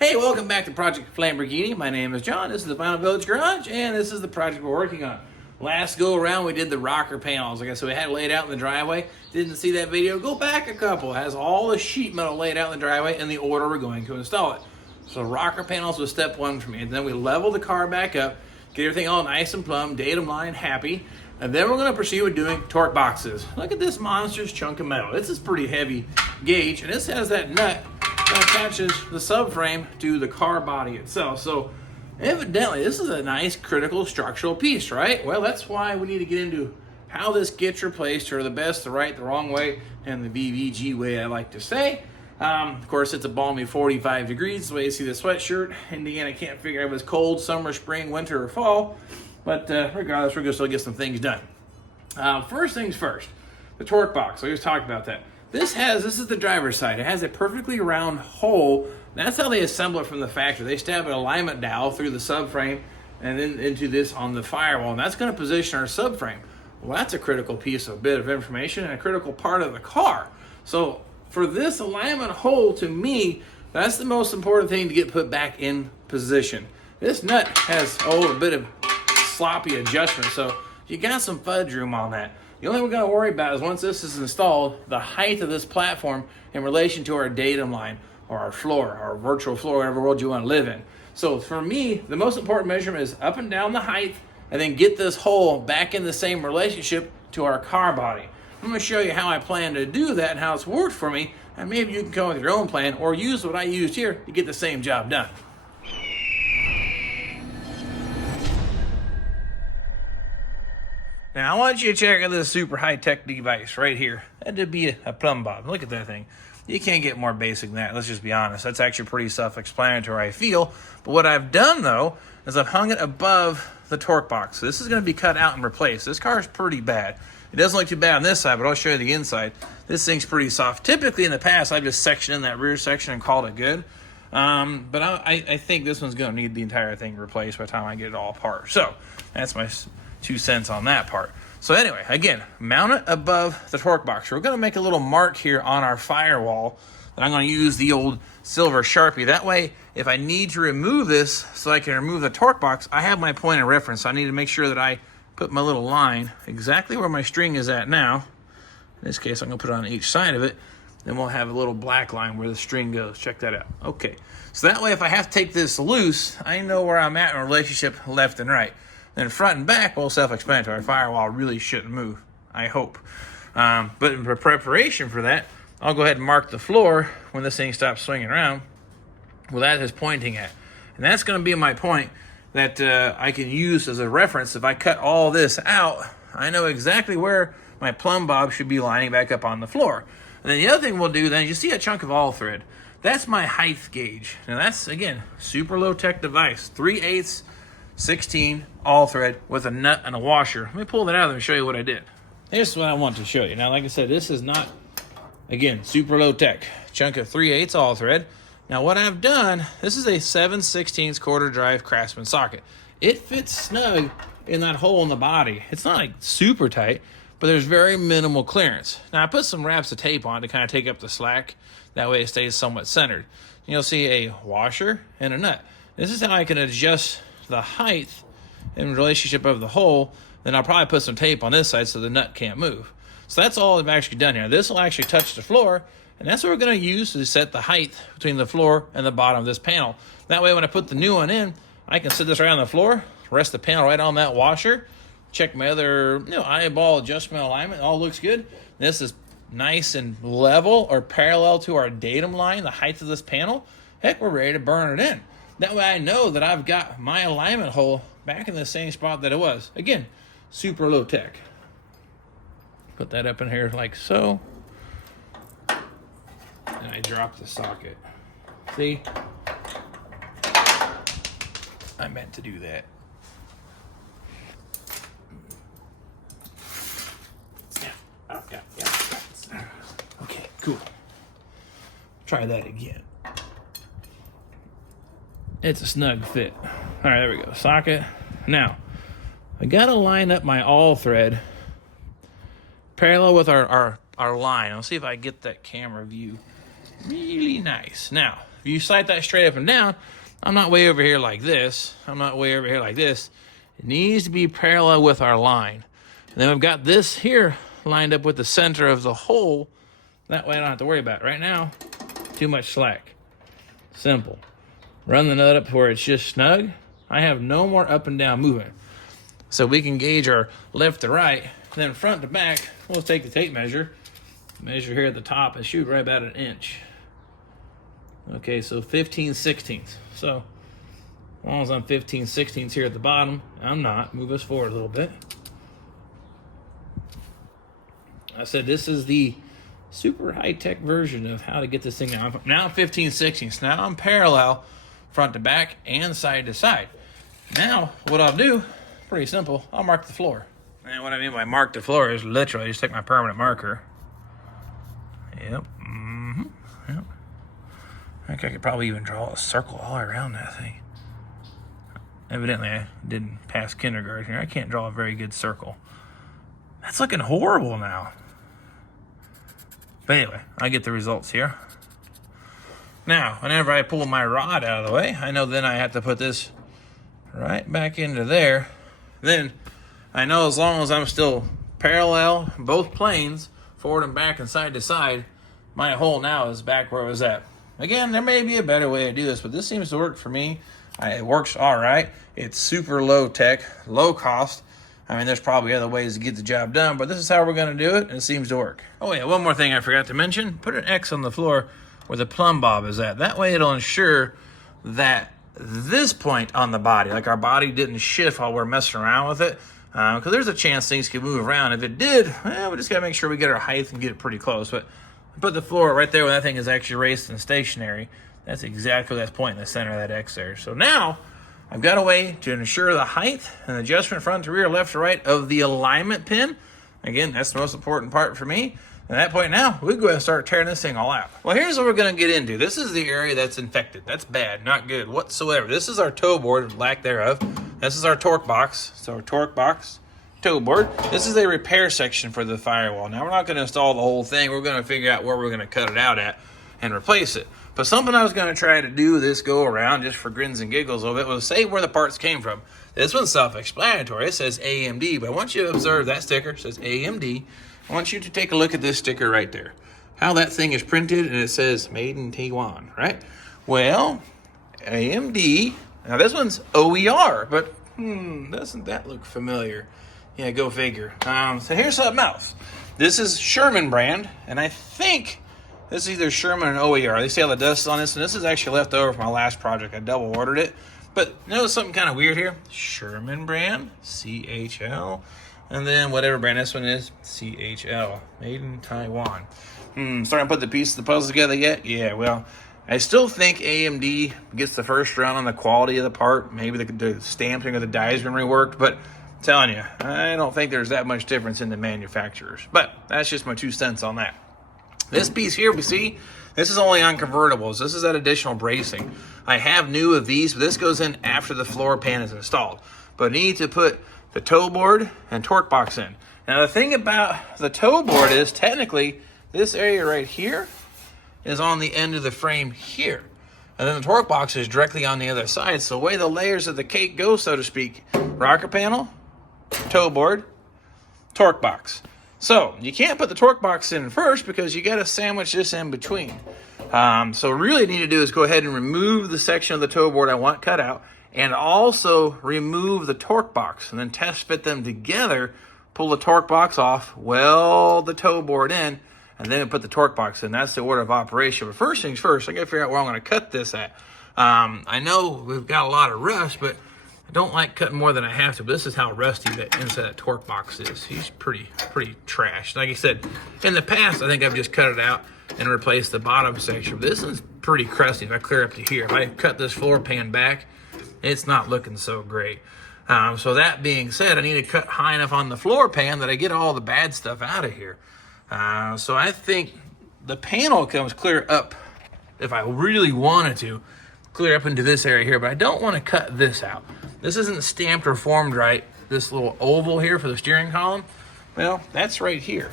Hey, welcome back to Project Lamborghini. My name is John. This is the Final Village Garage, and this is the project we're working on. Last go around, we did the rocker panels. Like I said, we had it laid out in the driveway. Didn't see that video? Go back a couple. It has all the sheet metal laid out in the driveway in the order we're going to install it. So rocker panels was step one for me. And then we leveled the car back up, get everything all nice and plumb, datum line happy. And then we're going to proceed with doing torque boxes. Look at this monstrous chunk of metal. This is pretty heavy gauge, and this has that nut that attaches the subframe to the car body itself. So evidently this is a nice critical structural piece, right? Well, that's why we need to get into how this gets replaced, or the best, the right, the wrong way, and the VVG way, I like to say. Of course, it's a balmy 45 degrees, the way you see the sweatshirt. Indiana can't figure out if it's cold, summer, spring, winter, or fall. But regardless, we're going to still get some things done. First things first, the torque box. I just talked about that. This is the driver's side. It has a perfectly round hole. That's how they assemble it from the factory. They stab an alignment dowel through the subframe and then into this on the firewall. And that's going to position our subframe. Well, that's a critical piece of bit of information and a critical part of the car. So for this alignment hole, to me, that's the most important thing to get put back in position. This nut has a bit of sloppy adjustment, so you got some fudge room on that. The only thing we're going to worry about is once this is installed, the height of this platform in relation to our datum line, or our floor, our virtual floor, whatever world you want to live in. So for me, the most important measurement is up and down the height, and then get this hole back in the same relationship to our car body. I'm going to show you how I plan to do that and how it's worked for me, and maybe you can come up with your own plan or use what I used here to get the same job done. Now, I want you to check out this super high-tech device right here. That'd be a plumb bob. Look at that thing. You can't get more basic than that, let's just be honest. That's actually pretty self-explanatory, I feel. But what I've done, though, is I've hung it above the torque box. So this is going to be cut out and replaced. This car is pretty bad. It doesn't look too bad on this side, but I'll show you the inside. This thing's pretty soft. Typically, in the past, I've just sectioned in that rear section and called it good. But I think this one's going to need the entire thing replaced by the time I get it all apart. So that's my 2 cents on that part. So anyway, again, mount it above the torque box. We're going to make a little mark here on our firewall that I'm going to use the old silver Sharpie. That way, if I need to remove this so I can remove the torque box, I have my point of reference. So I need to make sure that I put my little line exactly where my string is at now. In this case, I'm going to put it on each side of it. Then we'll have a little black line where the string goes. Check that out. Okay. So that way, if I have to take this loose, I know where I'm at in relationship left and right. Then front and back, well, self-explanatory. Firewall really shouldn't move, I hope. But in preparation for that, I'll go ahead and mark the floor when this thing stops swinging around. Well, that is pointing at. And that's going to be my point that I can use as a reference. If I cut all this out, I know exactly where my plumb bob should be lining back up on the floor. And then the other thing we'll do then, you see a chunk of all thread. That's my height gauge. Now that's, again, super low-tech device. 3/8 16 all thread with a nut and a washer. Let me pull that out and show you what I did. Here's what I want to show you. Now, like I said, this is not, again, super low tech. Chunk of 3/8 all thread. Now, what I've done, this is a 7/16 quarter drive Craftsman socket. It fits snug in that hole in the body. It's not like super tight, but there's very minimal clearance. Now, I put some wraps of tape on to kind of take up the slack. That way it stays somewhat centered. You'll see a washer and a nut. This is how I can adjust the height in relationship of the hole. Then I'll probably put some tape on this side so the nut can't move. So that's all I've actually done here. This will actually touch the floor, and that's what we're going to use to set the height between the floor and the bottom of this panel. That way when I put the new one in, I can sit this right on the floor, rest the panel right on that washer, check my other eyeball adjustment alignment. It all looks good. This is nice and level or parallel to our datum line, the height of this panel. Heck, we're ready to burn it in. That way I know that I've got my alignment hole back in the same spot that it was. Again, super low tech. Put that up in here like so. And I drop the socket. See? I meant to do that. Yeah. Okay, cool. Try that again. It's a snug fit. All right, there we go. Socket. Now, I got to line up my all thread parallel with our line. I'll see if I get that camera view really nice. Now, if you sight that straight up and down, I'm not way over here like this. I'm not way over here like this. It needs to be parallel with our line. And then we've got this here lined up with the center of the hole. That way I don't have to worry about it. Right now, too much slack. Simple. Run the nut up where it's just snug. I have no more up and down movement. So we can gauge our left to right, then front to back. We'll take the tape measure here at the top and shoot right about 1 inch. Okay, so 15/16. So as long as I'm 15/16 here at the bottom, I'm not. Move us forward a little bit. I said this is the super high-tech version of how to get this thing out. Now 15/16. Now I'm parallel front to back and side to side. Now what I'll do, pretty simple, I'll mark the floor. And what I mean by mark the floor is literally just take my permanent marker. Yep. Yep. I think I could probably even draw a circle all around that thing. Evidently I didn't pass kindergarten here. I can't draw a very good circle. That's looking horrible now. But anyway, I get the results here. Now, whenever I pull my rod out of the way, I know then I have to put this right back into there. Then I know as long as I'm still parallel, both planes, forward and back and side to side, my hole now is back where it was at. Again, there may be a better way to do this, but this seems to work for me. It works all right. It's super low tech, low cost. I mean, there's probably other ways to get the job done, but this is how we're going to do it, and it seems to work. Oh yeah, one more thing I forgot to mention. Put an X on the floor where the plumb bob is at. That way it'll ensure that this point on the body, like our body didn't shift while we're messing around with it, because there's a chance things could move around. If it did, well, we just got to make sure we get our height and get it pretty close. But put the floor right there where that thing is actually raised and stationary. That's exactly that point in the center of that X there. So now I've got a way to ensure the height and adjustment front to rear, left to right of the alignment pin. Again, that's the most important part for me. At that point now, we go ahead and start tearing this thing all out. Well, here's what we're going to get into. This is the area that's infected. That's bad, not good whatsoever. This is our toe board, lack thereof. This is our torque box. So our torque box, toe board. This is a repair section for the firewall. Now, we're not going to install the whole thing. We're going to figure out where we're going to cut it out at and replace it. But something I was going to try to do this go around just for grins and giggles a little bit was say where the parts came from. This one's self-explanatory. It says AMD, but I want you to observe that sticker. It says AMD. I want you to take a look at this sticker right there. How that thing is printed, and it says made in Taiwan, right? Well, AMD. Now this one's OER, but doesn't that look familiar? Yeah, go figure. So here's something else. This is Sherman brand, and I think this is either Sherman or OER. They see how the dust is on this, and this is actually left over from my last project. I double ordered it. But notice something kind of weird here. Sherman brand, CHL. And then whatever brand this one is, CHL, made in Taiwan. Starting to put the pieces of the puzzle together yet? Yeah, well, I still think AMD gets the first round on the quality of the part. Maybe the stamping or the die has been reworked, but I'm telling you, I don't think there's that much difference in the manufacturers. But that's just my 2 cents on that. This piece here, we see, this is only on convertibles. This is that additional bracing. I have new of these, but this goes in after the floor pan is installed. But I need to put the toe board and torque box in. Now the thing about the toe board is technically this area right here is on the end of the frame here. And then the torque box is directly on the other side. So the way the layers of the cake go, so to speak, rocker panel, toe board, torque box. So you can't put the torque box in first because you got to sandwich this in between. So really what you need to do is go ahead and remove the section of the toe board I want cut out, and also remove the torque box, and then test fit them together, pull the torque box off, weld the toe board in, and then put the torque box in. That's the order of operation. But first things first, I gotta figure out where I'm gonna cut this at. I know we've got a lot of rust, but I don't like cutting more than I have to. But this is how rusty the inside of that torque box is. He's pretty trash. Like I said, in the past, I think I've just cut it out and replaced the bottom section. But this one's pretty crusty. If I clear up to here, if I cut this floor pan back, it's not looking so great. So that being said, I need to cut high enough on the floor pan that I get all the bad stuff out of here. So I think the panel comes clear up, if I really wanted to, clear up into this area here, but I don't want to cut this out. This isn't stamped or formed right. This little oval here for the steering column, well, that's right here.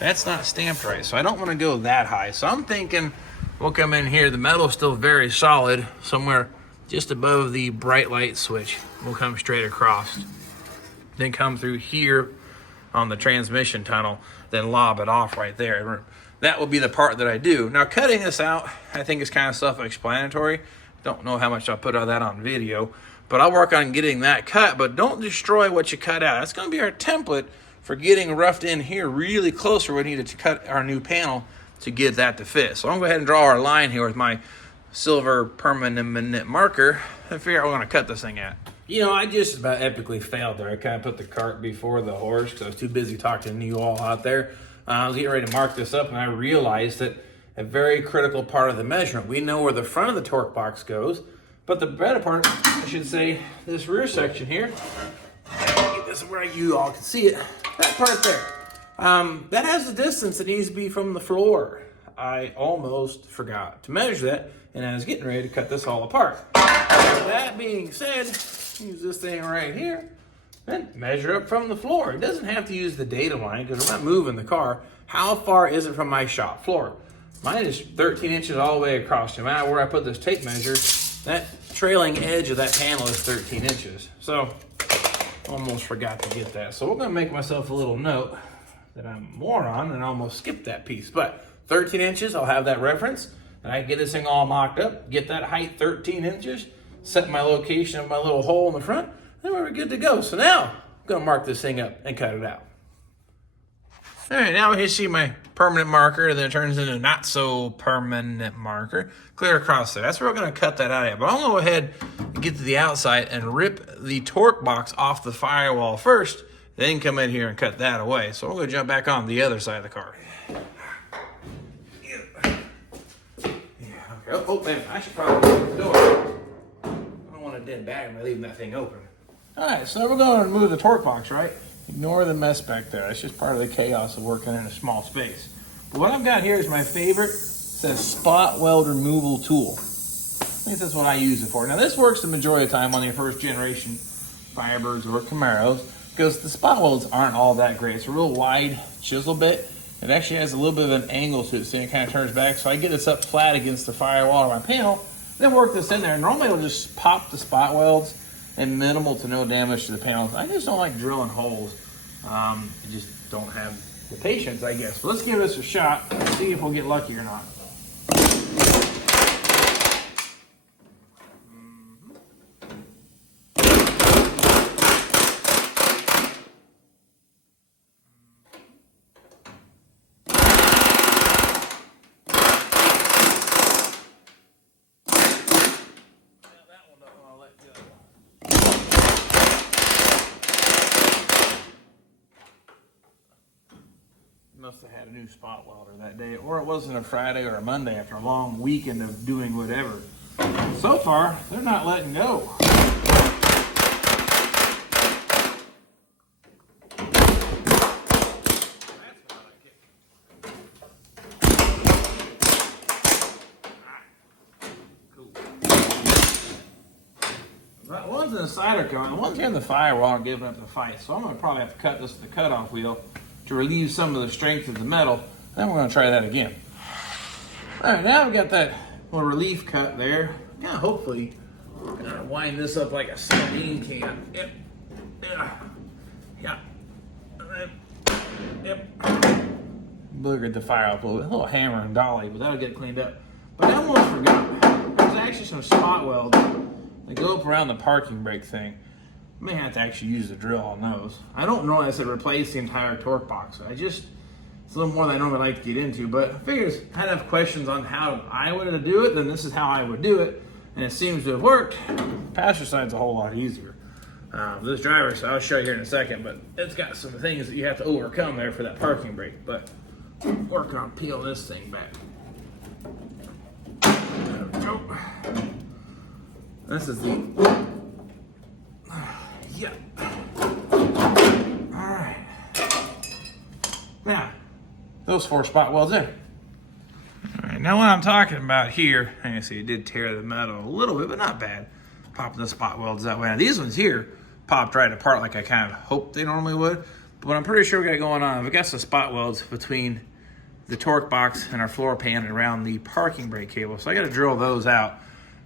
That's not stamped right, so I don't want to go that high. So I'm thinking We'll come in here. The metal's still very solid, somewhere just above the bright light switch. We'll come straight across. Then come through here on the transmission tunnel, then lob it off right there. That will be the part that I do. Now, cutting this out, I think is kind of self-explanatory. Don't know how much I'll put of that on video, but I'll work on getting that cut, but don't destroy what you cut out. That's gonna be our template for getting roughed in here really close where we need to cut our new panel to get that to fit. So I'm gonna go ahead and draw our line here with my silver permanent marker and figure out where we're gonna cut this thing at. You know, I just about epically failed there. I kind of put the cart before the horse because I was too busy talking to you all out there. I was getting ready to mark this up and I realized that a very critical part of the measurement, we know where the front of the torque box goes, but the better part, I should say, this rear section here, get this where you all can see it, that part there, that has the distance that needs to be from the floor. I almost forgot to measure that, and I was getting ready to cut this all apart. That being said, use this thing right here, and measure up from the floor. It doesn't have to use the data line because we're not moving the car. How far is it from my shop floor? Mine is 13 inches all the way across. No matter where I put this tape measure, that trailing edge of that panel is 13 inches. So, almost forgot to get that. So we're gonna make myself a little note that I'm a moron and almost skipped that piece. But 13 inches, I'll have that reference. And I can get this thing all mocked up, get that height 13 inches, set my location of my little hole in the front, then we're good to go. So now, I'm gonna mark this thing up and cut it out. All right, now you see my permanent marker, then it turns into a not so permanent marker. Clear across there. That's where we're gonna cut that out of. But I'm gonna go ahead and get to the outside and rip the torque box off the firewall first, then come in here and cut that away. So we're gonna jump back on the other side of the car. Oh man, I should probably open the door. I don't want a dead battery by leaving that thing open. All right, so we're going to remove the torque box, right? Ignore the mess back there. It's just part of the chaos of working in a small space. But what I've got here is my favorite. It says spot weld removal tool. I think that's what I use it for. Now this works the majority of the time on your first generation Firebirds or Camaros because the spot welds aren't all that great. It's a real wide chisel bit. It actually has a little bit of an angle to it, so it kind of turns back. So I get this up flat against the firewall of my panel, then work this in there. Normally it'll just pop the spot welds and minimal to no damage to the panels. I just don't like drilling holes. I just don't have the patience, I guess. But let's give this a shot and see if we'll get lucky or not. Must have had a new spot welder that day, or it wasn't a Friday or a Monday after a long weekend of doing whatever. So far, they're not letting go. One's in the cider cone, one's here in the firewall and giving up the fight. So I'm gonna probably have to cut this with the cutoff wheel to relieve some of the strength of the metal. Then we're gonna try that again. All right, now we got that little relief cut there. Yeah, hopefully, we're gonna wind this up like a sardine can. Yep, yeah, yep. Look at the fire up a little hammer and dolly, but that'll get it cleaned up. But I almost forgot, there's actually some spot welds that go up around the parking brake thing. I may have to actually use the drill on those. I don't normally have to replace the entire torque box. It's a little more than I normally like to get into, but I figure I had enough questions on how I would do it, then this is how I would do it, and it seems to have worked. Passenger side's a whole lot easier. This driver's side, I'll show you here in a second, but it's got some things that you have to overcome there for that parking brake, but working on peeling this thing back. There we go. This is the, yeah. All right. Now, those 4 spot welds in. All right, now what I'm talking about here, you can see it did tear the metal a little bit, but not bad. Popping the spot welds that way. Now these ones here popped right apart like I kind of hoped they normally would. But what I'm pretty sure we got going on, we got some spot welds between the torque box and our floor pan around the parking brake cable. So I got to drill those out.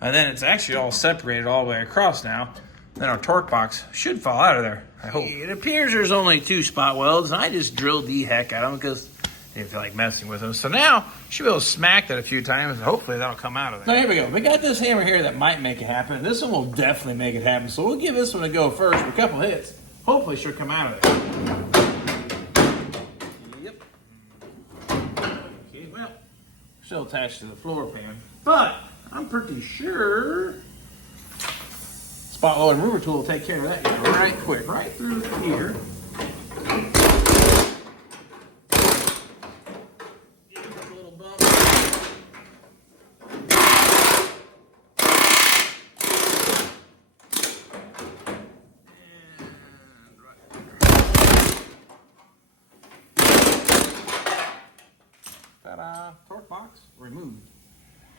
And then it's actually all separated all the way across now. Then our torque box should fall out of there, I hope. It appears there's only 2 spot welds, and I just drilled the heck out of them because I didn't feel like messing with them. So now, should be able to smack that a few times, and hopefully that'll come out of there. So here we go. We got this hammer here that might make it happen. This one will definitely make it happen. So we'll give this one a go first for a couple hits. Hopefully she'll come out of there. Yep. Okay, well, still attached to the floor pan. But I'm pretty sure spot weld and remover tool will take care of that right quick, right through here. Give it a little bump. And right there. Ta-da! Torque box removed.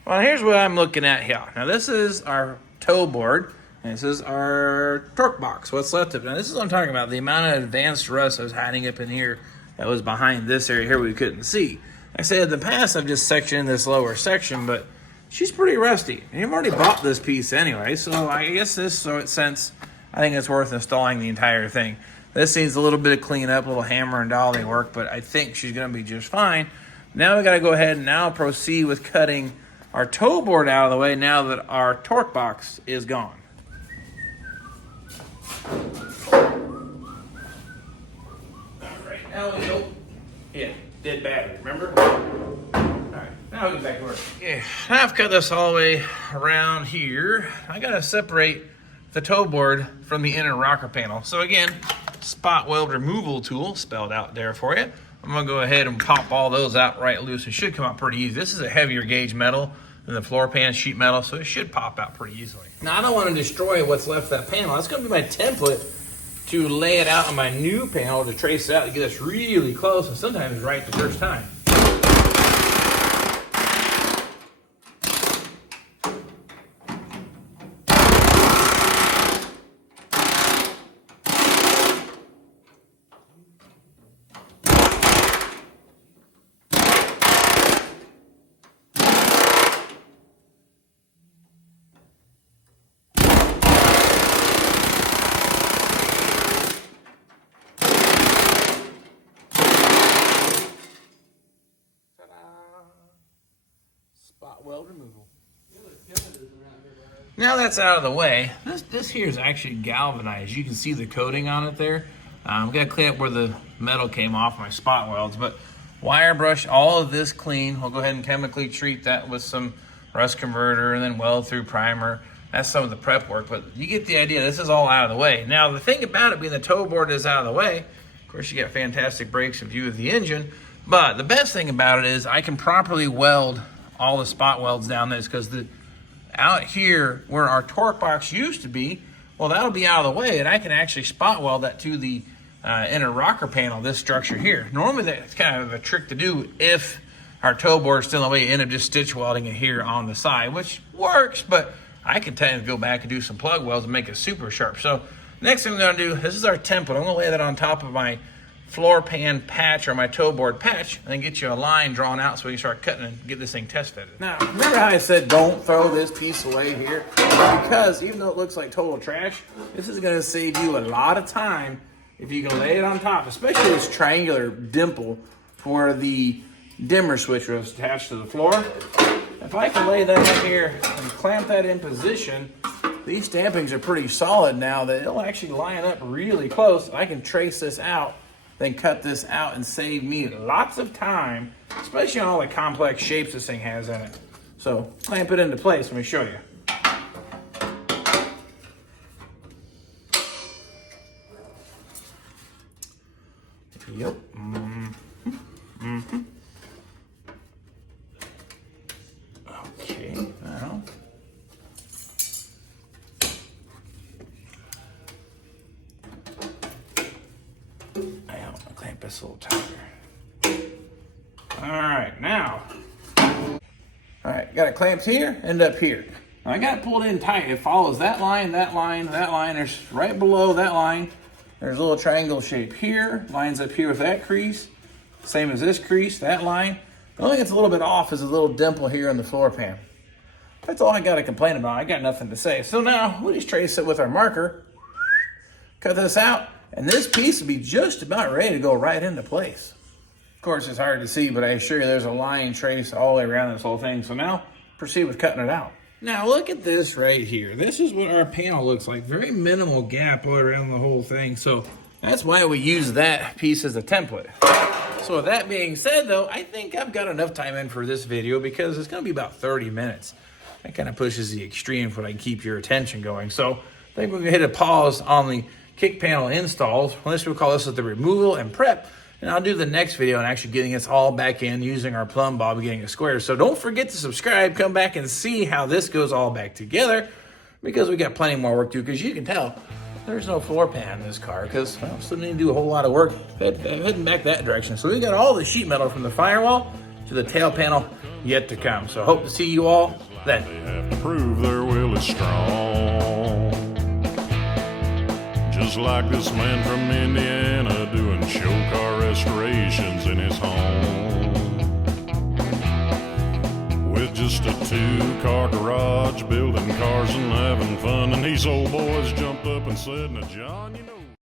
Well, here's what I'm looking at here. Now, this is our toe board, and this is our torque box, what's left of it. Now, this is what I'm talking about, the amount of advanced rust that was hiding up in here that was behind this area here we couldn't see. Like I said, in the past, I've just sectioned this lower section, but she's pretty rusty. And you've already bought this piece anyway, so I guess since I think it's worth installing the entire thing. This needs a little bit of cleanup, a little hammer and dolly work, but I think she's going to be just fine. Now we got to go ahead and now proceed with cutting our toe board out of the way now that our torque box is gone. Alright, now we go. Yeah, dead battery, remember? Alright, now we get back to work. Yeah, I've cut this all the way around here. I gotta separate the toe board from the inner rocker panel. So again, spot weld removal tool spelled out there for you. I'm gonna go ahead and pop all those out right loose. It should come out pretty easy. This is a heavier gauge metal than the floor pan sheet metal, so it should pop out pretty easily. Now I don't want to destroy what's left of that panel. That's gonna be my template to lay it out on my new panel to trace it out to get us really close and sometimes right the first time. Spot weld removal. Now that's out of the way, this here is actually galvanized. You can see the coating on it there. I'm gonna clean up where the metal came off my spot welds, but wire brush all of this clean. We'll go ahead and chemically treat that with some rust converter and then weld through primer. That's some of the prep work, but you get the idea. This is all out of the way. Now the thing about it being the toe board is out of the way, of course you get fantastic brakes and view of the engine, but the best thing about it is I can properly weld all the spot welds down this, because out here where our torque box used to be, well, that'll be out of the way, and I can actually spot weld that to the inner rocker panel, this structure here. Normally that's kind of a trick to do if our toe board is still in the way. You end up just stitch welding it here on the side, which works, but I can tend to go back and do some plug welds and make it super sharp. So next thing we're gonna do, this is our template. I'm gonna lay that on top of my floor pan patch or my toe board patch, and then get you a line drawn out so we can start cutting and get this thing test fitted. Now, remember how I said don't throw this piece away here? Because even though it looks like total trash, this is gonna save you a lot of time if you can lay it on top, especially this triangular dimple for the dimmer switch was attached to the floor. If I can lay that in here and clamp that in position, these stampings are pretty solid now that it'll actually line up really close. I can trace this out, then cut this out and save me lots of time, especially on all the complex shapes this thing has in it. So clamp it into place, let me show you. Yep. Okay, now. I'll clamp this a little tighter. All right, now. All right, got it clamped here and up here. Now I got it pulled in tight. It follows that line, that line, that line. There's right below that line. There's a little triangle shape here. Lines up here with that crease. Same as this crease, that line. The only thing that's a little bit off is a little dimple here in the floor pan. That's all I got to complain about. I got nothing to say. So now we'll just trace it with our marker, cut this out, and this piece will be just about ready to go right into place. Of course, it's hard to see, but I assure you there's a line trace all the way around this whole thing. So now proceed with cutting it out. Now look at this right here. This is what our panel looks like. Very minimal gap all around the whole thing. So that's why we use that piece as a template. So with that being said though, I think I've got enough time in for this video because it's gonna be about 30 minutes. That kind of pushes the extreme for I can keep your attention going. So I think we're gonna hit a pause on the kick panel installs. We'll call this the removal and prep. And I'll do the next video on actually getting us all back in using our plumb bob and getting it square. So don't forget to subscribe, come back and see how this goes all back together because we got plenty more work to do. Because you can tell there's no floor pan in this car because I still need to do a whole lot of work heading back that direction. So we got all the sheet metal from the firewall to the tail panel yet to come. So hope to see you all then. They have to prove their will is strong. Just like this man from Indiana doing show car restorations in his home. With just a 2-car garage, building cars and having fun. And these old boys jumped up and said, "Now, John, you know